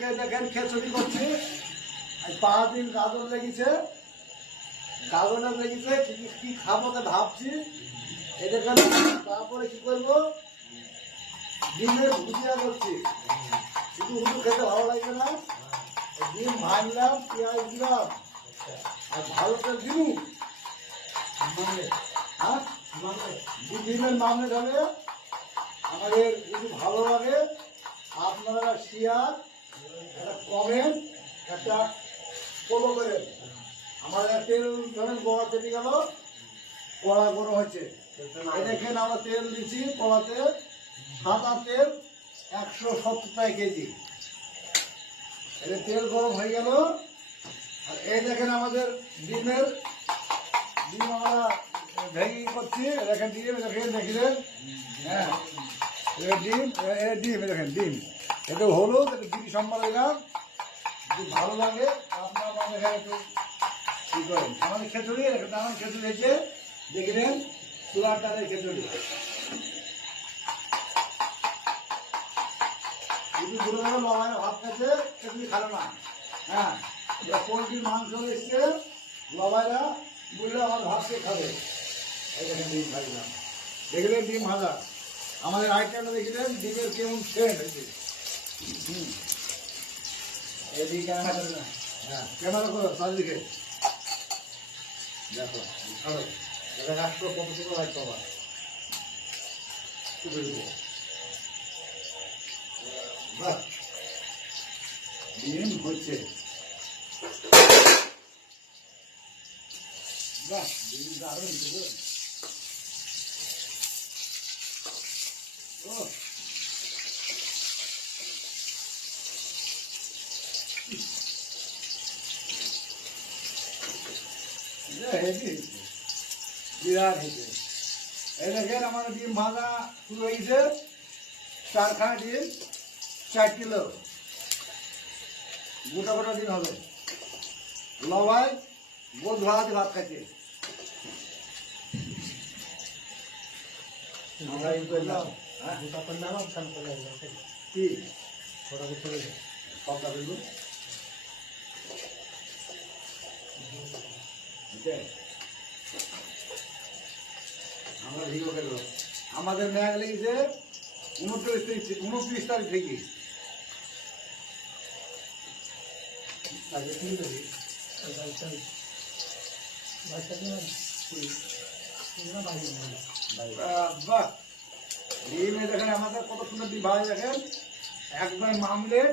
দেখেন খেচুড়ি করছি। 5 দিন গাজর লেগেছে, কি খাবো তা ভাবছি। এটা তারপরে কি করবো, ডিমের ভুজিয়া করছি। শুধু খেতে ভালো লাগবে না, ডিম ভাজলাম, পেঁয়াজ দিলাম আর ভালো করে দিলু। হ্যাঁ, ডিমের মামলেট হবে। আমাদের যদি ভালো লাগে আপনারা শেয়ার, একটা কমেন্ট, একটা ফলো করেন। আমাদের তেল ধরেন বড়া কেটে গেল, কড়া গরম হচ্ছে। দেখেন আমরা তেল দিচ্ছি কড়াতে, সাদা তেল 170 টাকা কেজি। এটা তেল গরম হয়ে গেল। আর এই দেখেন আমাদের ডিম আমরা ভেঙে করছি। দেখেন দেখলেন, হ্যাঁ ডিম দেখেন, ডিম একটু হলুদ, একটু চিনি সম্বার দিলাম। যদি ভালো লাগে আপনার এখানে একটু কি করেন। আমাদের খিচুড়ি, আমার খিচুড়ি হয়েছে, দেখলেন চুলার ডালের খিচুড়ি। যদি বুড়ো বড় লড়াই ভাত খাচ্ছে, খিচুড়ি খাবে না। হ্যাঁ, পোলট্রির মাংস এসছে, লবাইরা বুঝলে আমার ভাত খেয়ে খাবে। এই দেখেন ডিম ভাজলাম, দেখলেন ডিম ভাজা। আমাদের আইটেমটা দেখলেন, ডিমের কেমন সেন্ট হয়েছে। এদিকে ক্যামেরা করবে না, হ্যাঁ ক্যামেরা করো চারদিকে দেখো। এটা রাষ্ট্র কত থেকে রাখতে হবে, বাহ ডিম হচ্ছে, বাহ ডিম দারুণ। ও বিরাট হয়েছে। এই দেখেন আমার ডিম ভাজা শুরু হয়েছে। 4খানা ডিম, 4 কিলো গোটা গোটা ডিম হবে। লবাই বোধ ভাতে ভাত খাইছে। কি আমরা ভিডিও করবো। আমাদের ম্যাচ লেগেছে 29 তারিখ থেকে। বাহ ডিম দেখেন আমাদের কত সুন্দর ডিম ভাজা, দেখেন একদম মামলেট।